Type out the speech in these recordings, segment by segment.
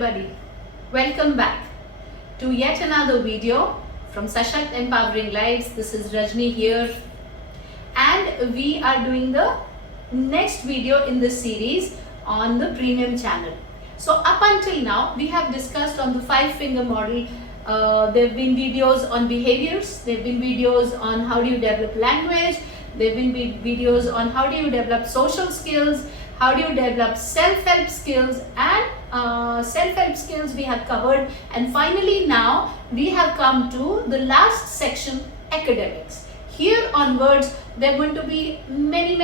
everybody, welcome back to yet another video from Sashakt Empowering Lives. This is Rajni here, and we are doing the next video in this series on the premium channel. So up until now we have discussed on the 5-finger model. There have been videos on behaviors, there have been videos on how do you develop language, there have been videos on how do you develop social skills, how do you develop self-help skills, and self-help skills we have covered, and finally now we have come to the last section, academics. Here onwards there are going to be many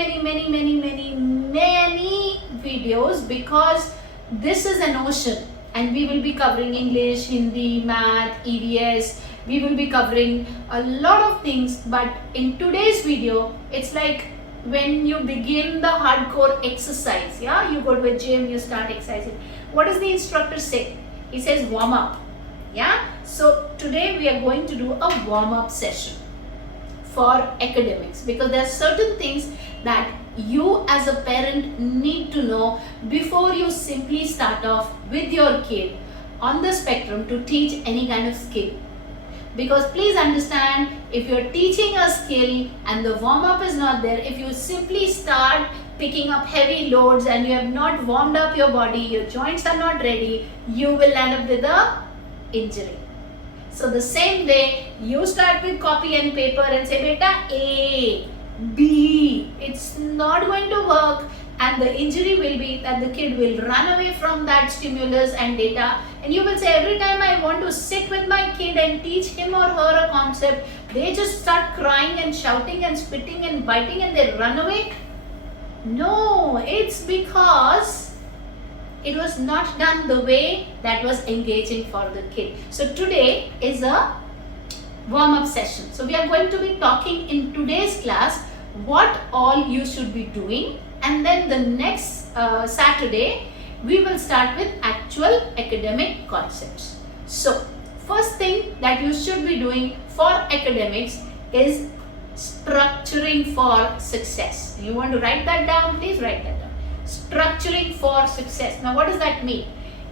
videos, because this is an ocean and we will be covering English, Hindi, Math, EVS. We will be covering a lot of things, but in today's video it's like when you begin the hardcore exercise. Yeah, you go to a gym, you start exercising. What does the instructor say? He says warm up. Yeah, so today we are going to do a warm up session for academics, because there are certain things that you as a parent need to know before you simply start off with your kid on the spectrum to teach any kind of skill. Because please understand, if you're teaching a skill and the warm-up is not there, if you simply start picking up heavy loads and you have not warmed up your body, your joints are not ready, you will end up with a injury. So the same way, you start with copy and paper and say, beta A, B, it's not going to work, and the injury will be that the kid will run away from that stimulus and data, and you will say, every time I want to sit with my kid and teach him or her a concept, they just start crying and shouting and spitting and biting and they run away. No, it's because it was not done the way that was engaging for the kid. So today is a warm-up session. So we are going to be talking in today's class what all you should be doing, and then the next Saturday we will start with actual academic concepts. So first thing that you should be doing for academics is structuring for success. You want to write that down? Please write that down. Structuring for success. Now what does that mean?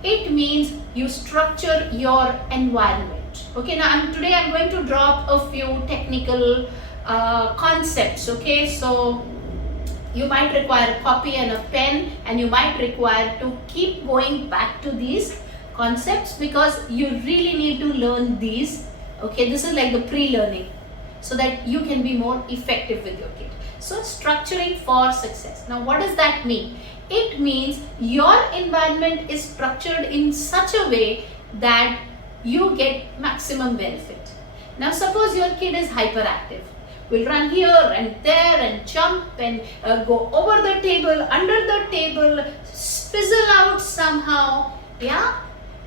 It means you structure your environment. Okay, now today I'm going to drop a few technical concepts. Okay, so you might require a copy and a pen, and you might require to keep going back to these concepts, because you really need to learn these. Okay, this is like the pre-learning, so that you can be more effective with your kid. So structuring for success. Now what does that mean? It means your environment is structured in such a way that you get maximum benefit. Now suppose your kid is hyperactive, will run here and there and jump and go over the table, under the table, fizzle out somehow. Yeah,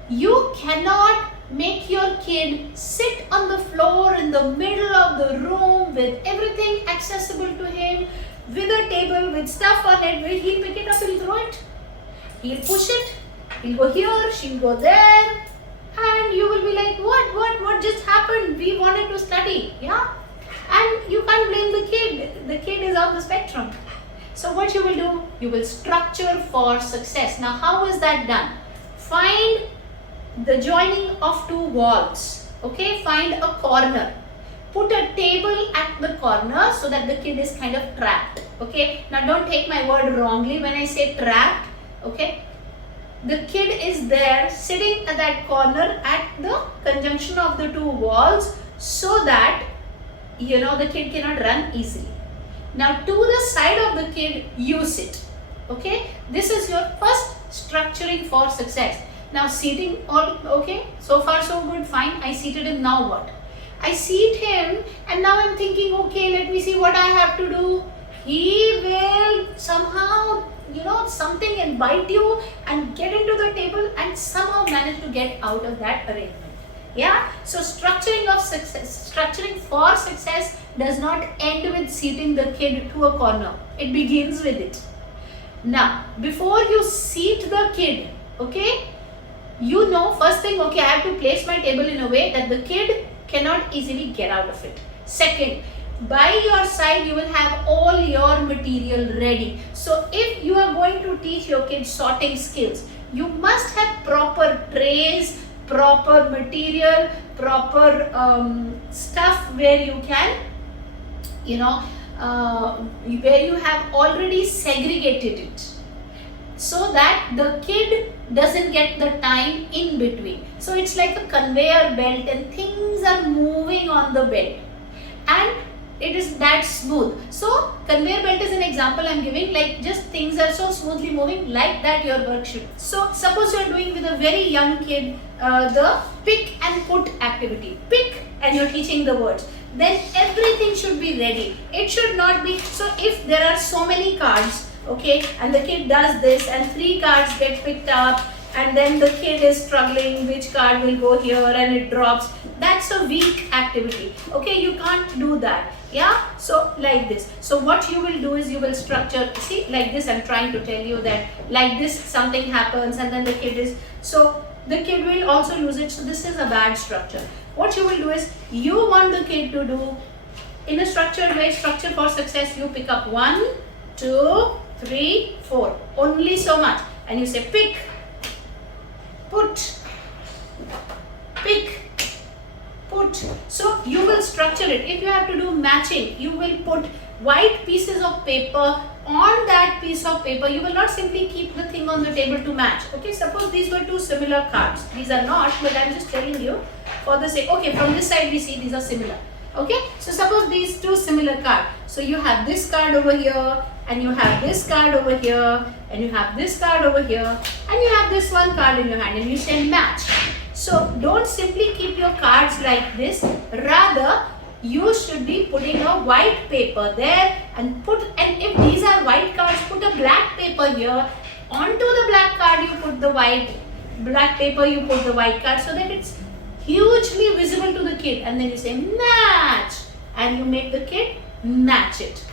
you cannot make your kid sit on the floor in the middle of the room with everything accessible to him, with a table with stuff on it. Where he'll pick it up, he'll throw it, he'll push it, he'll go here, she'll go there, and you will be like, what just happened? We wanted to study. Yeah, and you can't blame the kid. The kid is on the spectrum. So what you will do, you will structure for success. Now how is that done? Find the joining of two walls. Okay, find a corner, put a table at the corner so that the kid is kind of trapped. Okay, now don't take my word wrongly when I say trapped. Okay, the kid is there sitting at that corner at the conjunction of the two walls, so that the kid cannot run easily. Now to the side of the kid you sit. Okay, this is your first structuring for success. Now seating, all okay, so far so good, fine. I seated him. Now what? I seat him, and now I'm thinking, okay, let me see what I have to do. He will somehow something and bite you and get into the table and somehow manage to get out of that arrangement. Yeah, so structuring for success does not end with seating the kid to a corner. It begins with it. Now before you seat the kid, okay, first thing, okay, I have to place my table in a way that the kid cannot easily get out of it. Second, by your side you will have all your material ready. So if you are going to teach your kids sorting skills, you must have proper trays, proper material, proper stuff where you can, where you have already segregated it, so that the kid doesn't get the time in between. So it's like a conveyor belt and things are moving on the belt and it is that smooth. So conveyor belt is an example I'm giving, like just things are so smoothly moving, like that your work should. So suppose you are doing with a very young kid the pick and put activity, pick, and you're teaching the words, then everything should be ready. It should not be, so if there are so many cards, okay, and the kid does this and 3 cards get picked up and then the kid is struggling which card will go here and it drops, that's a weak activity. Okay, you can't do that. Yeah, so like this. So what you will do is you will structure, see, like this. I'm trying to tell you that like this something happens and then the kid is, so the kid will also lose it. So this is a bad structure. What you will do is you want the kid to do in a structured way. Structure for success, you pick up 1, 2, 3, 4, only so much, and you say pick, put, pick, put. So you will structure it. If you have to do matching, you will put white pieces of paper on that piece of paper. You will not simply keep the thing on the table to match. Okay, suppose these were 2 similar cards. These are not, but I'm just telling you for the sake. Okay, from this side we see these are similar. Okay, so suppose these 2 similar cards. So you have this card over here, and you have this card over here, and you have this card over here, and you have this one card in your hand, and you say match. So don't simply keep your cards like this. Rather, you should be putting a white paper there and and if these are white cards, put a black paper here. Onto the black card you put the black paper, you put the white card, so that it's hugely visible to the kid, and then you say match and you make the kid match it.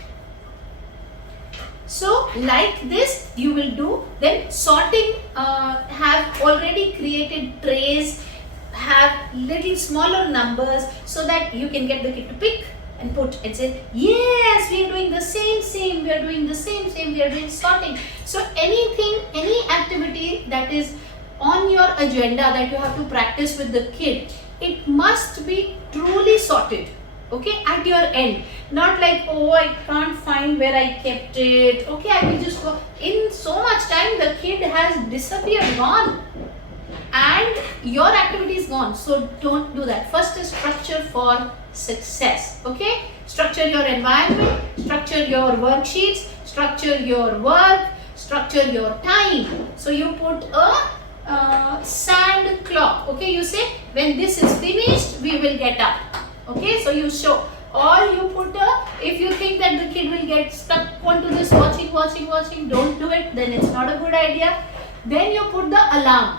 So like this you will do. Then sorting, have already created trays, have little smaller numbers so that you can get the kid to pick and put and say yes, we are doing the same, we are doing the same, we are doing sorting. So anything, any activity that is on your agenda that you have to practice with the kid, it must be truly sorted. Okay, at your end, not like, oh, I can't find where I kept it. Okay, I will just go. In so much time, the kid has disappeared, gone, and your activity is gone. So don't do that. First is structure for success. Okay, structure your environment, structure your worksheets, structure your work, structure your time. So you put a sand clock. Okay, you say when this is finished, we will get up. Okay, so you show, or you put if you think that the kid will get stuck onto this watching, don't do it, then it's not a good idea. Then you put the alarm,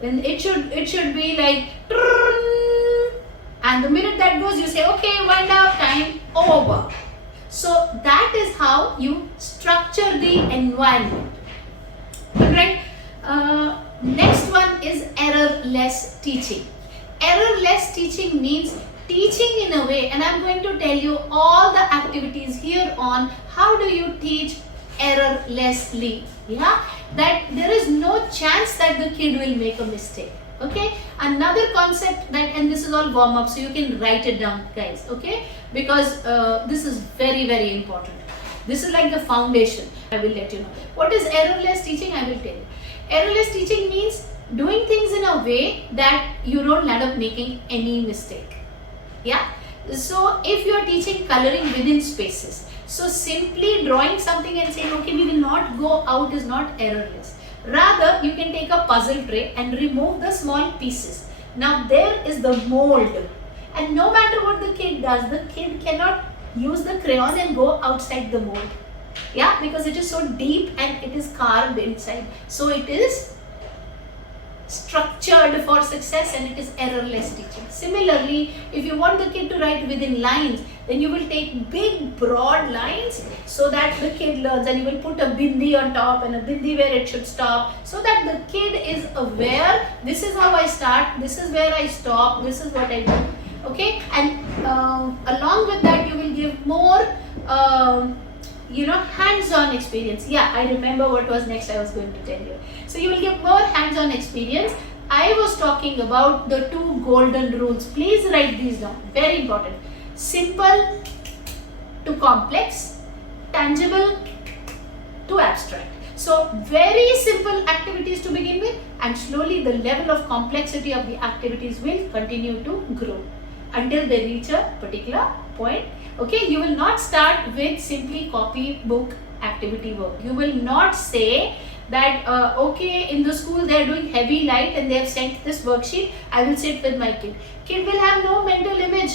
then it should be like, and the minute that goes, you say, okay, wind up, time over. So that is how you structure the environment. Alright, next one is errorless teaching. Errorless teaching means teaching in a way, and I'm going to tell you all the activities here on how do you teach errorlessly. Yeah, that there is no chance that the kid will make a mistake. Okay, another concept that, and this is all warm up, so you can write it down, guys. Okay, because this is very, very important. This is like the foundation. I will let you know what is errorless teaching. I will tell you. Errorless teaching means doing things in a way that you don't end up making any mistake. Yeah, so if you are teaching coloring within spaces, so simply drawing something and saying, okay, we will not go out is not errorless. Rather, you can take a puzzle tray and remove the small pieces. Now there is the mold, and no matter what the kid does, the kid cannot use the crayon and go outside the mold. Yeah, because it is so deep and it is carved inside. So it is structured for success and it is errorless teaching. Similarly, if you want the kid to write within lines, then you will take big broad lines so that the kid learns, and you will put a bindi on top and a bindi where it should stop, so that the kid is aware, this is how I start, this is where I stop, this is what I do. Okay, and along with that you will give more hands-on experience. Yeah, I remember what was next I was going to tell you. So you will get more hands-on experience. I was talking about the 2 golden rules. Please write these down. Very important. Simple to complex, tangible to abstract. So very simple activities to begin with, and slowly the level of complexity of the activities will continue to grow until they reach a particular point. Okay, you will not start with simply copy book activity work. You will not say that okay, in the school they are doing heavy light and they have sent this worksheet, I will sit with my kid. Kid will have no mental image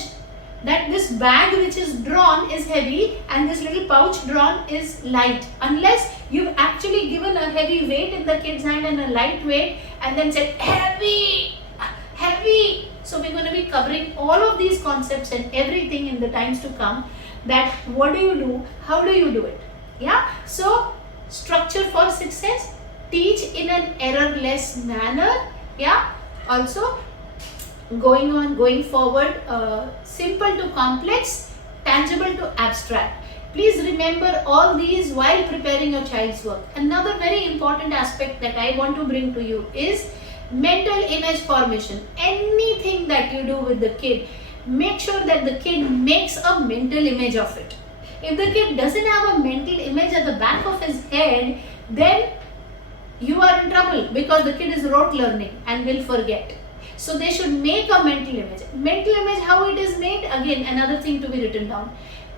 that this bag which is drawn is heavy and this little pouch drawn is light, unless you've actually given a heavy weight in the kid's hand and a light weight and then said heavy, heavy. So we're going to be covering all of these concepts and everything in the times to come, that what do you do, how do you do it. Yeah, so structure for success, teach in an errorless manner. Yeah, also going forward, simple to complex, tangible to abstract. Please remember all these while preparing your child's work. Another very important aspect that I want to bring to you is mental image formation. Anything that you do with the kid, make sure that the kid makes a mental image of it. If the kid doesn't have a mental image at the back of his head, then you are in trouble, because the kid is rote learning and will forget. So they should make a mental image. Mental image, how it is made? Again, another thing to be written down.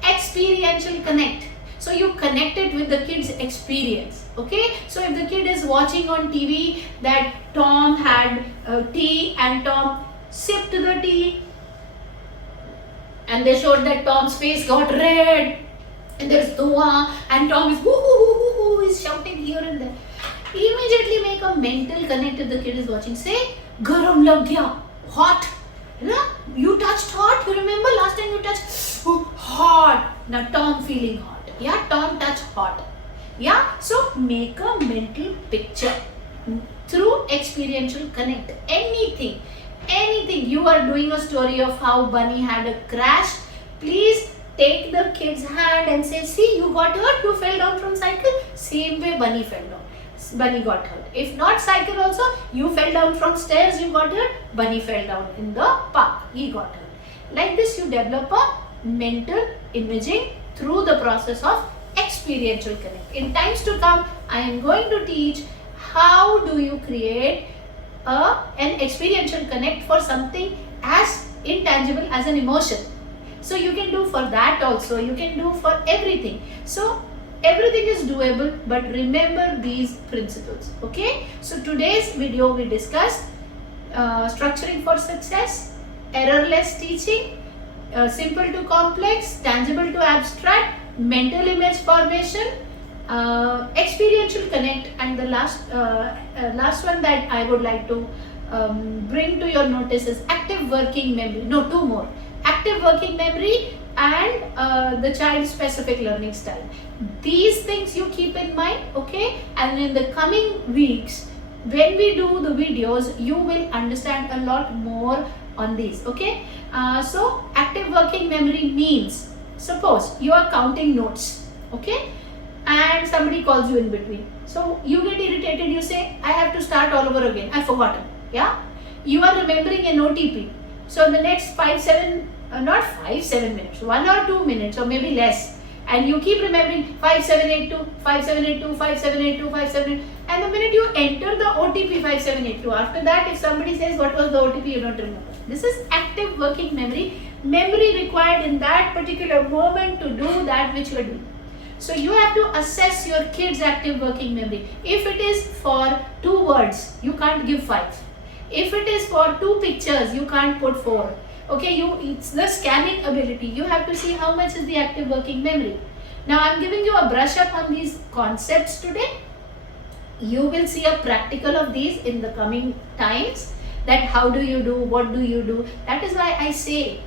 Experiential connect. So you connect it with the kid's experience. Okay. So if the kid is watching on TV that Tom had tea and Tom sipped the tea, and they showed that Tom's face got red and there's dua and Tom is woo, is shouting here and there. Immediately make a mental connect if the kid is watching. Say, garam lag gaya, hot. You touched hot. You remember last time you touched hot. Now Tom feeling hot. Yeah, Tom touched hot. Yeah, so make a mental picture through experiential connect. Anything you are doing a story of how Bunny had a crash, please take the kid's hand and say, see, you got hurt, you fell down from cycle. Same way Bunny fell down. Bunny got hurt. If not cycle also, you fell down from stairs, you got hurt. Bunny fell down in the park, he got hurt. Like this, you develop a mental imaging through the process of experiential connect. In times to come, I am going to teach how do you create an experiential connect for something as intangible as an emotion. So you can do for that also, you can do for everything. So everything is doable, but remember these principles. Okay, so today's video we discussed structuring for success, errorless teaching, simple to complex, tangible to abstract, mental image formation, experiential connect, and the last one that I would like to bring to your notice is active working memory. No, 2 more. Active working memory and the child specific learning style. These things you keep in mind, okay? And in the coming weeks, when we do the videos, you will understand a lot more on these, okay? So active working memory means, suppose you are counting notes, okay? And somebody calls you in between. So you get irritated, you say, I have to start all over again, I've forgotten, yeah? You are remembering an OTP. So the next not 5-7 minutes, 1 or 2 minutes or maybe less, and you keep remembering 5782, 5782, 5782, 5782, and the minute you enter the OTP 5782, after that if somebody says what was the OTP, you don't remember. This is active working memory required in that particular moment to do that which you are doing. So you have to assess your kid's active working memory. If it is for 2 words, you can't give 5. If it is for 2 pictures, you can't put 4. Okay, it's the scanning ability. You have to see how much is the active working memory. Now I'm giving you a brush up on these concepts today. You will see a practical of these in the coming times, that how do you do, what do you do. That is why I say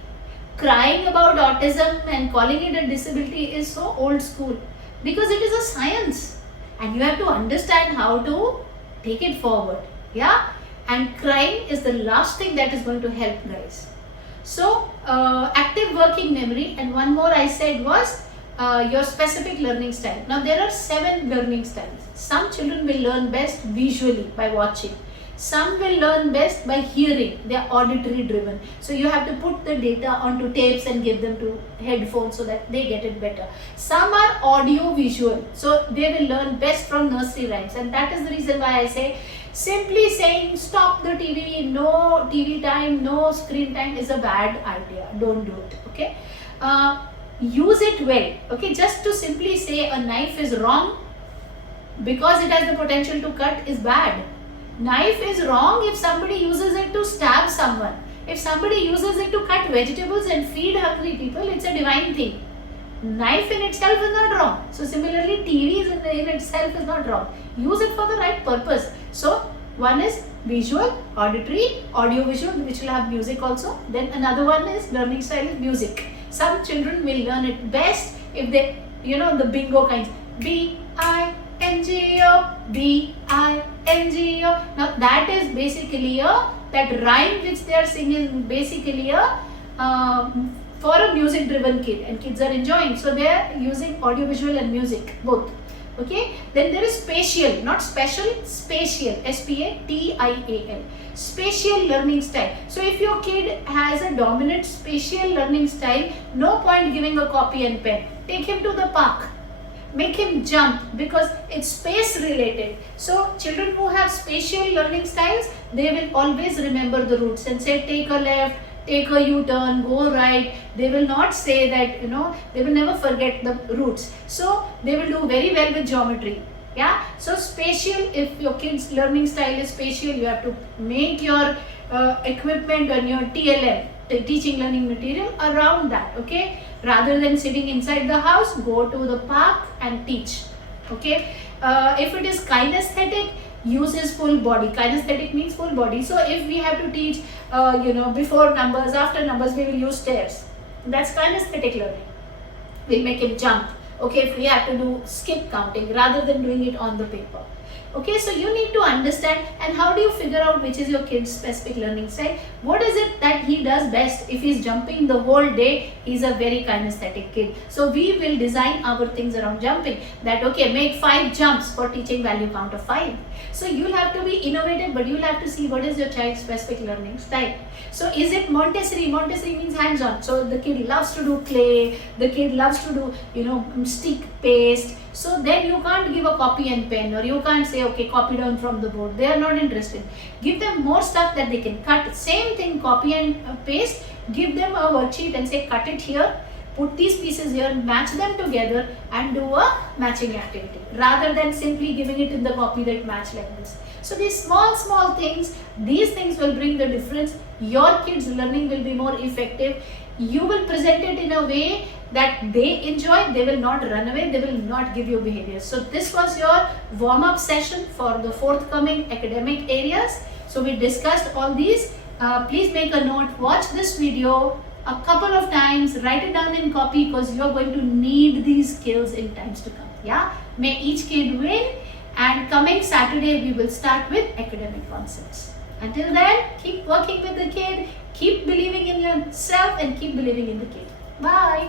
crying about autism and calling it a disability is so old school, because it is a science and you have to understand how to take it forward. Yeah, and crying is the last thing that is going to help, guys. So active working memory, and one more I said was your specific learning style. Now there are 7 learning styles. Some children will learn best visually by watching. Some will learn best by hearing. They are auditory driven. So you have to put the data onto tapes and give them to headphones so that they get it better. Some are audio visual. So they will learn best from nursery rhymes. And that is the reason why I say simply saying stop the TV, no TV time, no screen time is a bad idea. Don't do it. Okay. Use it well. Okay. Just to simply say a knife is wrong because it has the potential to cut is bad. Knife is wrong if somebody uses it to stab someone. If somebody uses it to cut vegetables and feed hungry people, it's a divine thing. Knife in itself is not wrong. So similarly, TV in itself is not wrong. Use it for the right purpose. So one is visual, auditory, audio visual, which will have music also. Then another one is learning style is music. Some children will learn it best if they, the bingo kinds. B-I-N-G-O, B-I-N-G-O. Now that is basically that rhyme which they are singing basically for a music driven kid, and kids are enjoying. So they are using audio visual and music both. Okay. Then there is spatial, not special, spatial, S-P-A-T-I-A-L. Spatial learning style. So if your kid has a dominant spatial learning style, no point giving a copy and pen. Take him to the park. Make him jump because it's space related. So children who have spatial learning styles, they will always remember the routes and say take a left, take a U-turn, go right. They will not say that, they will never forget the routes. So they will do very well with geometry. Yeah. So spatial, if your kid's learning style is spatial, you have to make your equipment and your TLM, teaching learning material, around that. Okay. Rather than sitting inside the house, go to the park and teach. Okay. If it is kinesthetic, use his full body. Kinesthetic means full body. So if we have to teach, before numbers, after numbers, we will use stairs. That's kinesthetic learning. We'll make him jump. Okay, if we have to do skip counting rather than doing it on the paper. Okay, so you need to understand. And how do you figure out which is your kid's specific learning style? What is it that he does best? If he's jumping the whole day, he's a very kinesthetic kid. So we will design our things around jumping. That okay, make 5 jumps for teaching value count of 5. So you'll have to be innovative, but you'll have to see what is your child's specific learning style. So is it Montessori? Montessori means hands-on. So the kid loves to do clay. The kid loves to do, stick paste. So then you can't give a copy and pen, or you can't say, okay, copy down from the board. They are not interested. Give them more stuff that they can cut. Same thing, copy and paste. Give them a worksheet and say, cut it here. Put these pieces here, match them together and do a matching activity. Rather than simply giving it in the copy that match like this. So these small things, these things will bring the difference. Your kids' learning will be more effective. You will present it in a way that they enjoy. They will not run away. They will not give you behavior. So this was your warm-up session for the forthcoming academic areas. So we discussed all these. Please make a note. Watch this video a couple of times. Write it down in copy because you are going to need these skills in times to come. Yeah. May each kid win. And coming Saturday, we will start with academic concepts. Until then, keep working with the kid, keep believing in yourself and keep believing in the kid. Bye.